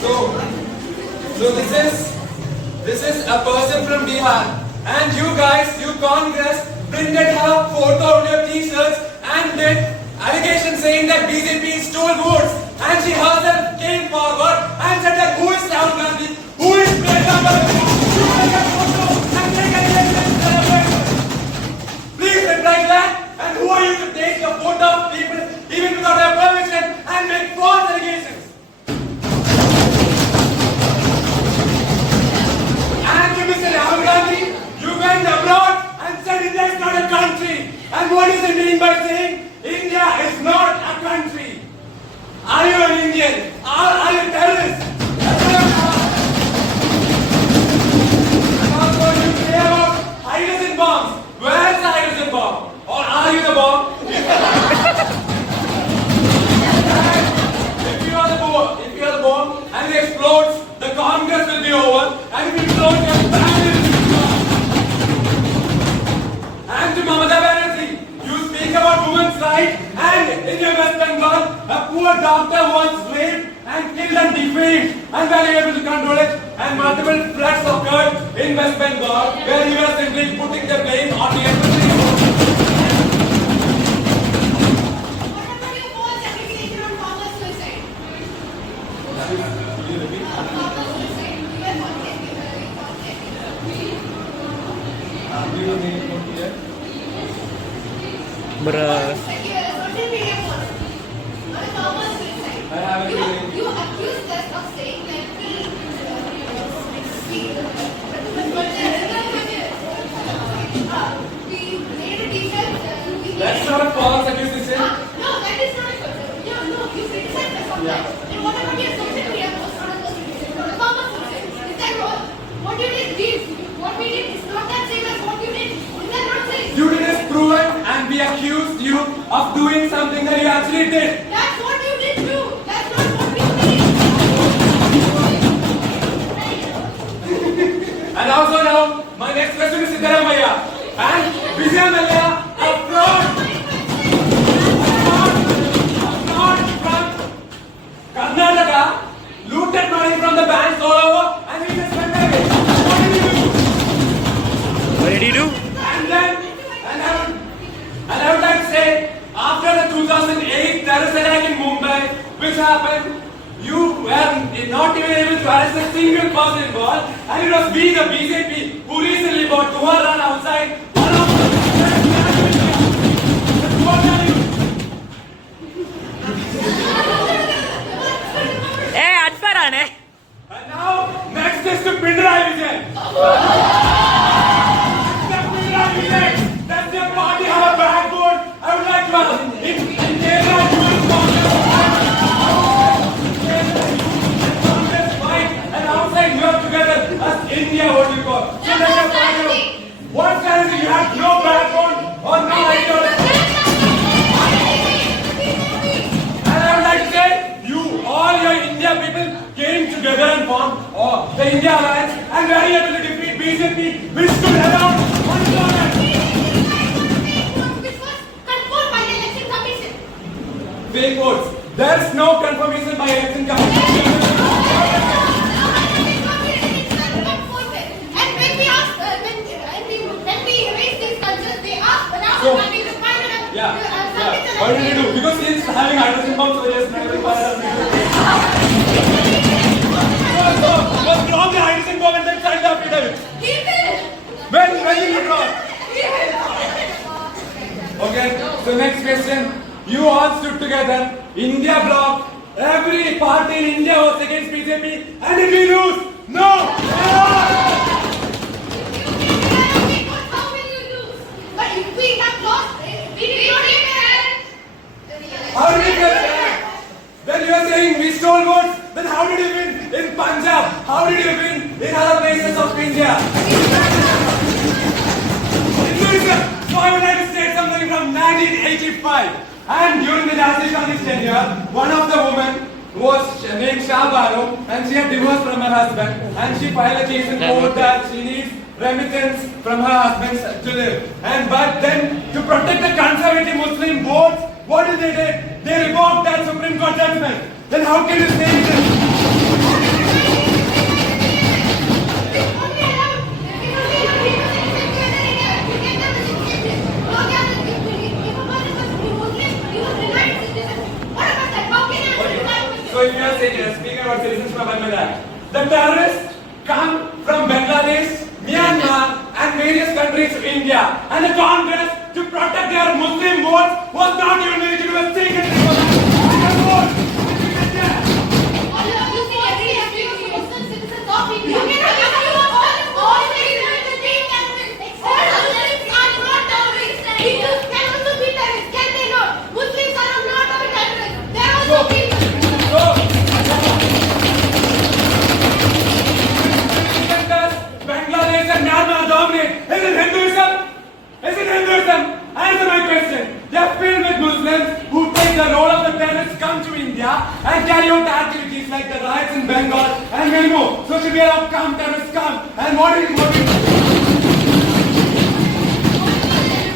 So, so this is a person from Bihar, and you guys, you Congress, printed her photo on your T-shirts and did allegations saying that BJP stole votes, and she herself came forward and said that who is Rahul Gandhi, who is Priyanka Gandhi, you take a photo and take an election celebration. Please reply to that. And who are you to take a photo of people even without their permission and make false allegations? And to Mr. Rahul Gandhi, you went abroad and said India is not a country. And what does it mean by saying India is not a country? Are you an Indian? Are you a terrorist? And also you say about hydrogen bombs. Where's the hydrogen bomb? Or are you the bomb? If you are the bomb and it explodes, the Congress will be over, and if it explodes, your family will be gone. And to Mamata Banerjee, you speak about women's rights, and in your West Bengal, a poor doctor was raped and killed and defamed, and were able to control it, and multiple floods occurred in West Bengal, where you are simply putting the blame on the embassy. Bruh. You accused us of saying that we made a t-shirt. That's not a false accusation. No, that is not a false. Yeah, no, you criticized us on that. And what about your social media post on a social media? Farmers social. Is that wrong? What you did, what we did is not that same as what you did. Is that not same? You did is proven, and we accused you of doing something that you actually did. That's what you did too. That's not what we did. And also now, my next question is Siddaramaiah. And Vijay Mallya, a fraud from Karnataka, looted money from the banks all over, and he just went away. What did he do? What did he do? And then, I would like to say, after the 2008 terrorist attack in Mumbai, which happened, you were not even able to arrest a single person involved, and it was we, the BJP, who recently bought Tuhar run outside one of the what are you? Hey, Adfarane. And now, next is to Pinarayi Vijayan. Pinarayi Vijayan, does your party have a backbone? I would like to ask, in Kerala, you will Congress fight, and outside you are together as India, what you call. So let your party, what strategy? You have no backbone or no ideology. And I would like to say, you, all your India people came together and formed the India Alliance and were able to defeat BJP, which stood around one government. Which was confirmed by the election commission. Fake votes. There's no confirmation by election commission. And when we asked, when we raised these concerns, they asked Rahul So- Gandhi to fire up. Yeah. What did you do? Because he's having hydrogen bombs, so just never fire up. So, what's wrong with hydrogen bomb and then signed the affidavit? He will. When did it wrong? He will. Okay, so next question. You all stood together, India bloc, every party in India was against BJP, and did we lose? No! How will you lose? But if we have lost, we don't even. How did we get there? Then you are saying we stole votes, then how did you win in Punjab? How did you win in other places of India? So I would like to state something from 1985. And during the Rajiv Gandhi's tenure, one of the women was named Shah Baru, and she had divorced from her husband, and she filed a case in court that she needs remittance from her husband to live. But then, to protect the conservative Muslim votes, what did they do? They revoked that Supreme Court judgment. Then how can you say this? So if you are saying, speaking about citizens from Bangladesh, the terrorists come from Bangladesh, Myanmar, and various countries to India, and the Congress, to protect their Muslim votes, was not even willing to do a single thing for that. Vote. You see every Muslim citizens of India. You cannot all citizens being terrorists. All Muslims are not terrorists. Hindus can also be terrorists. Can they not? Muslims are not terrorists. They are also people. Bangladesh and Myanmar dominate. Is it Hinduism? Is it Hinduism? Answer my question. They are filled with Muslims who take the role of the terrorists, come to India and carry out activities like the riots in Bengal and many more. So should we allow come terrorists come? And what do you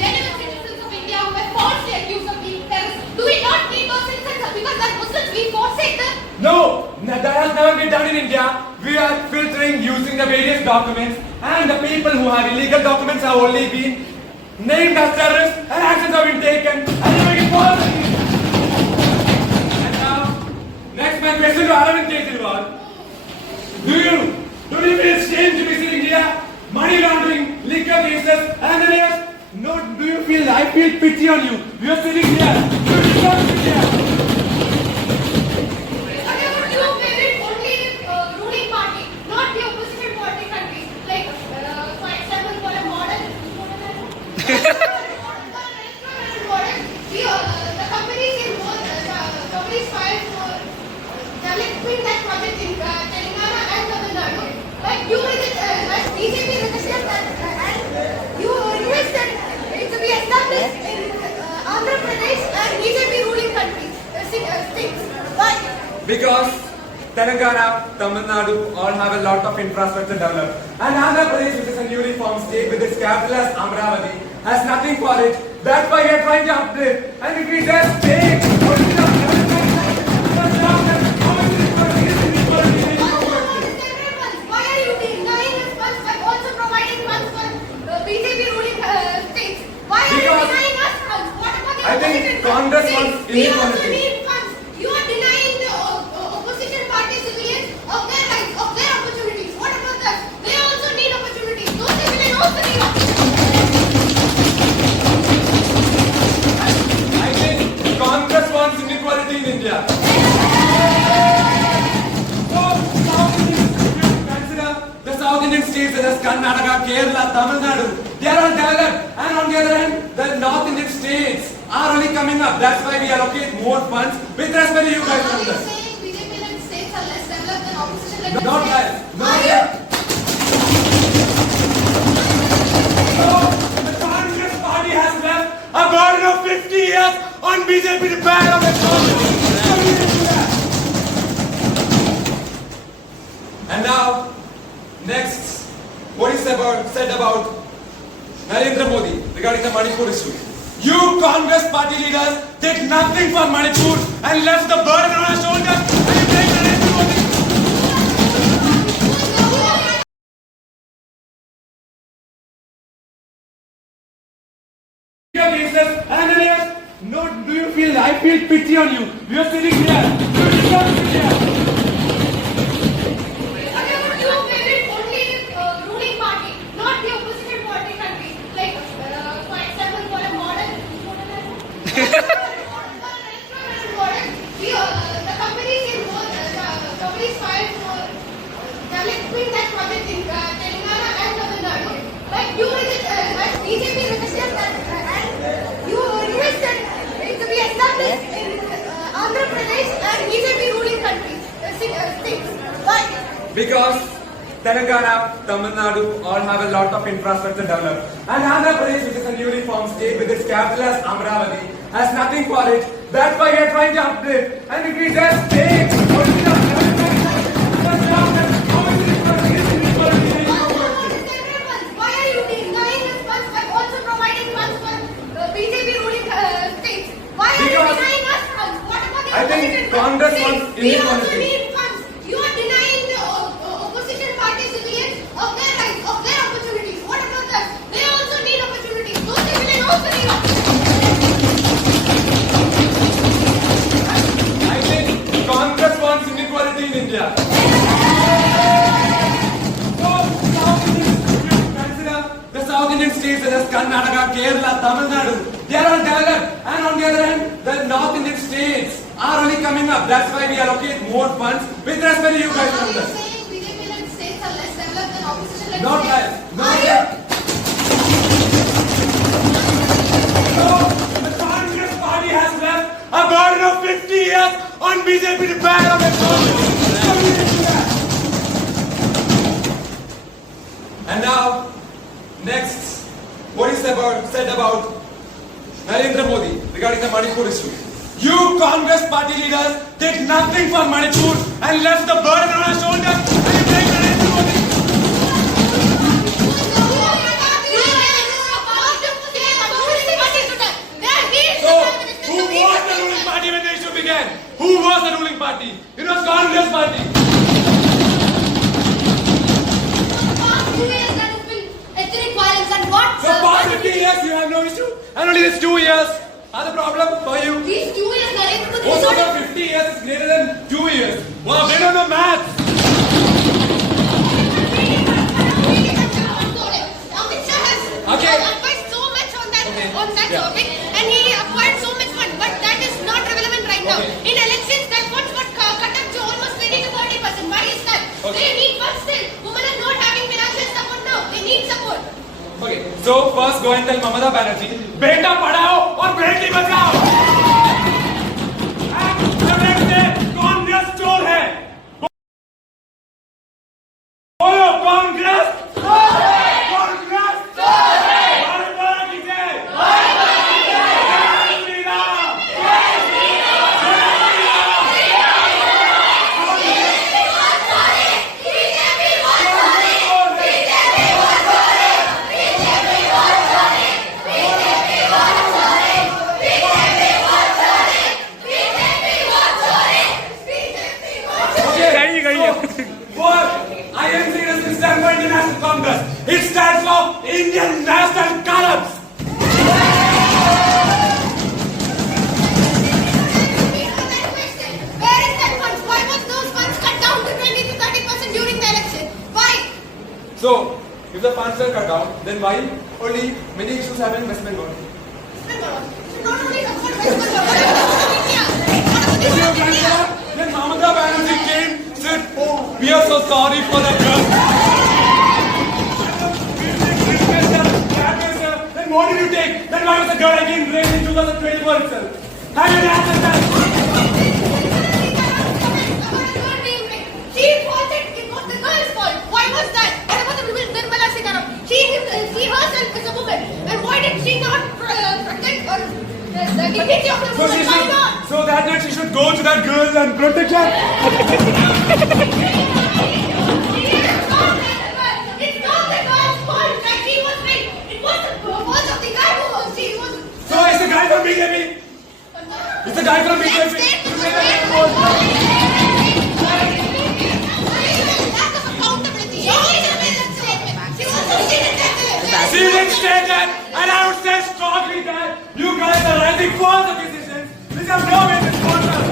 Genuine citizens of India who were falsely accused of being terrorists. Do we not need those citizens because they're Muslims? We forsake them. No, that has never been done in India. We are filtering using the various documents, and the people who have illegal documents have only been named as terrorists, and actions have been taken, and they make it possible. And now, next my question to Arvind Kejriwal. Do you feel ashamed to be sitting here, money laundering, liquor cases, and then yes, no, do you feel, I feel pity on you. You are sitting here, you deserve to sit here. You favorite only ruling party, not the opposition party countries. Like, for example, for a modern the companies in both companies filed for developing that project in Telangana and Tamil Nadu. But you as BJP registered that and you requested it to be established in Andhra Pradesh and BJP ruling countries, states. Why? Because Telangana, Tamil Nadu all have a lot of infrastructure developed. And Andhra Pradesh, which is a newly formed state with its capital as Amravati, has nothing for it. That's why we are trying to upgrade. And if we just take Why are you denying us funds but also providing funds for BJP ruling states? Why are you Because denying us funds? What about the I think opposition Congress states? wants We also inequality. need funds. You are denying the opposition party civilians of their rights, of their opportunities. What about that? They also need opportunities. Those civilians also need opportunities. I think Congress wants inequality in India. So, South Indian, if you consider the South Indian states such as Karnataka, Kerala, Tamil Nadu, they are all developed. And on the other hand, the North Indian states are only coming up. That's why we allocate more funds with respect to you guys. Are from you this. saying BJP-led states are less developed than opposition-led Not states? that. Not Are you? that. So, the Congress party has left a burden of 50 years on BJP to bear on its own. And now, next, what is said about Narendra Modi regarding the Manipur issue. You Congress party leaders did nothing for Manipur and left the burden on our shoulders, and you blame Narendra Modi. And then yes, no, do you feel, I feel pity on you. You are sitting here, you deserve to sit here. You favorite only ruling party, not the opposition party countries. Like, for example, for a modern the companies in both companies filed for developing that project in Telangana and Tamil Nadu. But you as BJP registered that and you requested it to be established in Andhra Pradesh and BJP ruling countries, states. Why? Because Telangana, Tamil Nadu all have a lot of infrastructure developed. And Andhra Pradesh, which is a newly formed state with its capital as Amravati, has nothing for it. That's why we are trying to upgrade. And if we just take Why are you denying us funds but also providing funds for BJP ruling states? Why are you Because denying us funds? What about the I think opposition Congress states? wants We also inequality. need funds. You are denying the opposition party civilians of their rights, of their opportunities. What about that? They also need opportunities. Those civilians also need opportunities. I think Congress Tamil Nadu. They are all developed. And on the other hand, the North Indian states are only coming up. That's why we allocate more funds with respect to you guys. Are you saying BJP-led states are less developed than opposition-led Not states? that. Not Are you? that. So, the Congress party has left a burden of 50 years on BJP to bear on its own. And now, next, what is said about Narendra Modi regarding the Manipur issue? You Congress party leaders did nothing for Manipur and left the burden on our shoulders and you blame Narendra Modi. So, who was the ruling party when the issue began? Who was the ruling party? It was Congress party. So past 50 years you have no issue and only these 2 years are the problem for you. These 2 years, Narendra Modi Most is of not. the 50 years is greater than 2 years. Wow, they don't know math. Amit Shah has Okay. advised so much on that Okay. Yeah. topic, and he acquired so much fund, but that is not relevant right now. Okay. In elections, that funds got cut up to almost 20 to 30%. Why is that? Okay. They need funds still. Women are not having financial support now. They need support. Okay, so first go and tell Mamata Banerjee, बेटा पढ़ाओ और Beti Bachao. And the next day, Congress चोर है. बोलो Congress. Congress. Bharat माता की जय. जय Shri Ram. For INC doesn't stand for International Congress. It stands for Indian National Colors. Where is that funds? Why was those funds cut down to 20 to 30% during the election? Why? So, if the funds are cut down, then why only many issues have in West Bengal? Not only support West Bengal, what about India? What about the If you North India? then Mamata Banerjee came, said, "Oh, we are so sorry for the girl." Then what did you take? Then why was the girl again raised in 2024 itself? Have you answered that? She faulted, it was the girl's fault. Why was that? What about the Nirmala Sitaram? She herself is a woman. And why did she not protect her, the dignity of the So woman? she Why should, not? so that night she should go to that girl and protect her. It's not the girl's fault that she was raped. It was the fault of the guy who was, she was. So it's the guy from BJP. It's the guy from BJP. Lack of accountability. She She didn't say that, and I would say strongly that you guys are rising for the decisions which have no basis for them.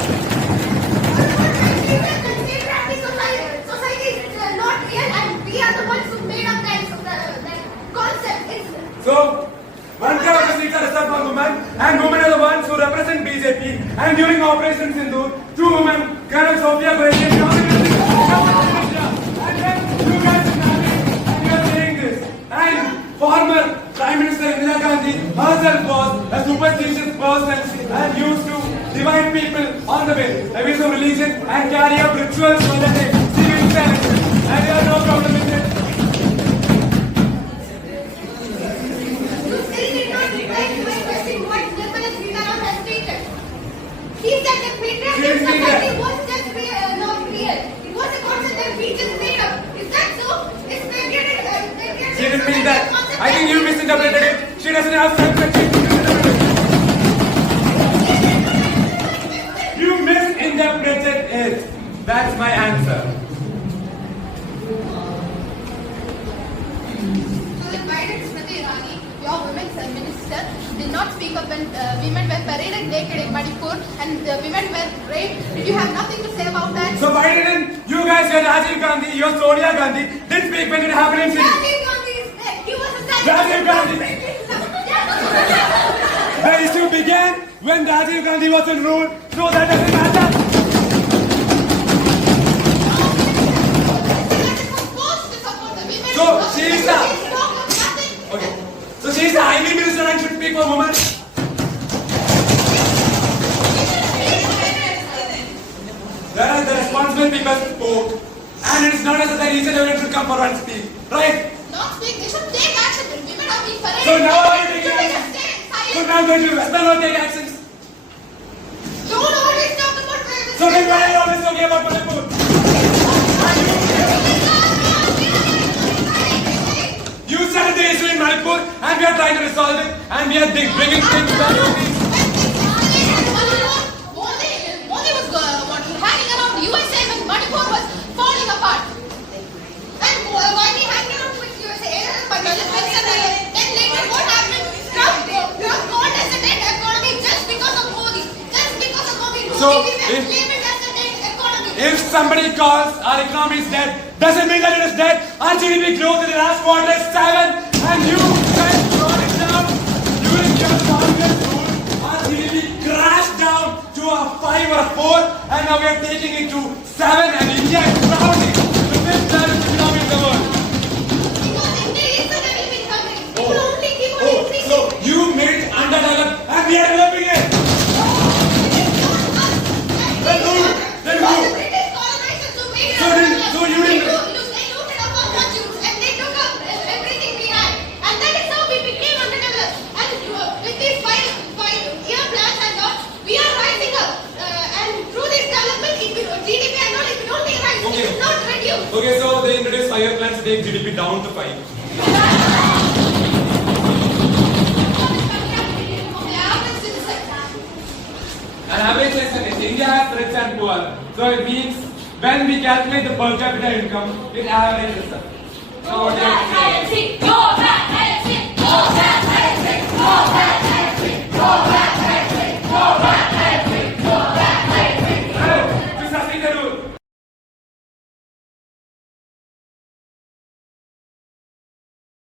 Society is not real, and we are the ones who made up that concept. So, 1/3 of the seats are reserved for women, and women are the ones who represent BJP. And during Operation Sindoor, 2 women, Colonel Sophia Qureshi and John and then you guys are standing and you are saying this. And former Prime Minister Indira Gandhi herself was a superstitious person and used to divide people on the way, away from religion and carry out rituals for the day. She himself, and there are no problem with it. You still did not reply to my question what Nirmala Sitaram has stated. She said that patriarchal society was just not real. It was a concept that we just made up. Is that so? Is patriarchal She didn't mean that. I think you misinterpreted it. She doesn't have self-respect. You misinterpreted it. That's my answer. So then why did Smriti Irani, your women's minister, did not speak up when women were paraded naked in Manipur and women were raped? Did you have nothing to say about that? So why didn't you guys, your Rajiv Gandhi, your Sonia Gandhi, didn't speak when it happened in Sydney? Rajiv Gandhi is dead. He was a Rajiv Gandhi. Yeah. The issue began when Rajiv Gandhi was in rule, so that doesn't matter. So, she is the... Okay. So she is the IB minister and should speak for women. There are the responsible people spoke, and it is not necessary each and everyone should come forward and speak. Right? Not speak, they should take action. Women are being paraded. So now are you taking Should they action? just stay So silent? now don't you Western law take actions? Don't always talk about privacy. So then why are you always talking about Manipur? You started the issue in Manipur and we are trying to resolve it and we are bringing things back to peace. Modi was hanging around USA when Manipur was falling apart. And why he hanging around with USA? Then later what happened? Trump called as a dead economy just because of Modi. Just because of Modi. So, Modi claimed it as a dead economy. If somebody calls our economy is dead, doesn't mean that it is dead. Our GDP growth in the last quarter is 7 and you guys brought it down. During your Congress rule, our GDP crashed down to a 5 or a 4 and now we are taking it to 7 and India is proudly the fifth largest economy in the world. Because India is a developing country. It will only keep on increasing. So you made it underdeveloped and we are developing it. Then who? Then who? The British colonizers who made it So you didn't- They looted up our fortunes and they took up everything we had. And that is how we became underdeveloped. And with these five-year plans and all, we are rising up. And through this development, GDP and all, it will only rise. Okay. It will not reduce. Okay, so they introduced 5-year plans to take GDP down to 5. The average citizen. An average citizen is India has rich and poor. So it means when we calculate the per capita income, it averages up. So what do you have to say? Go back,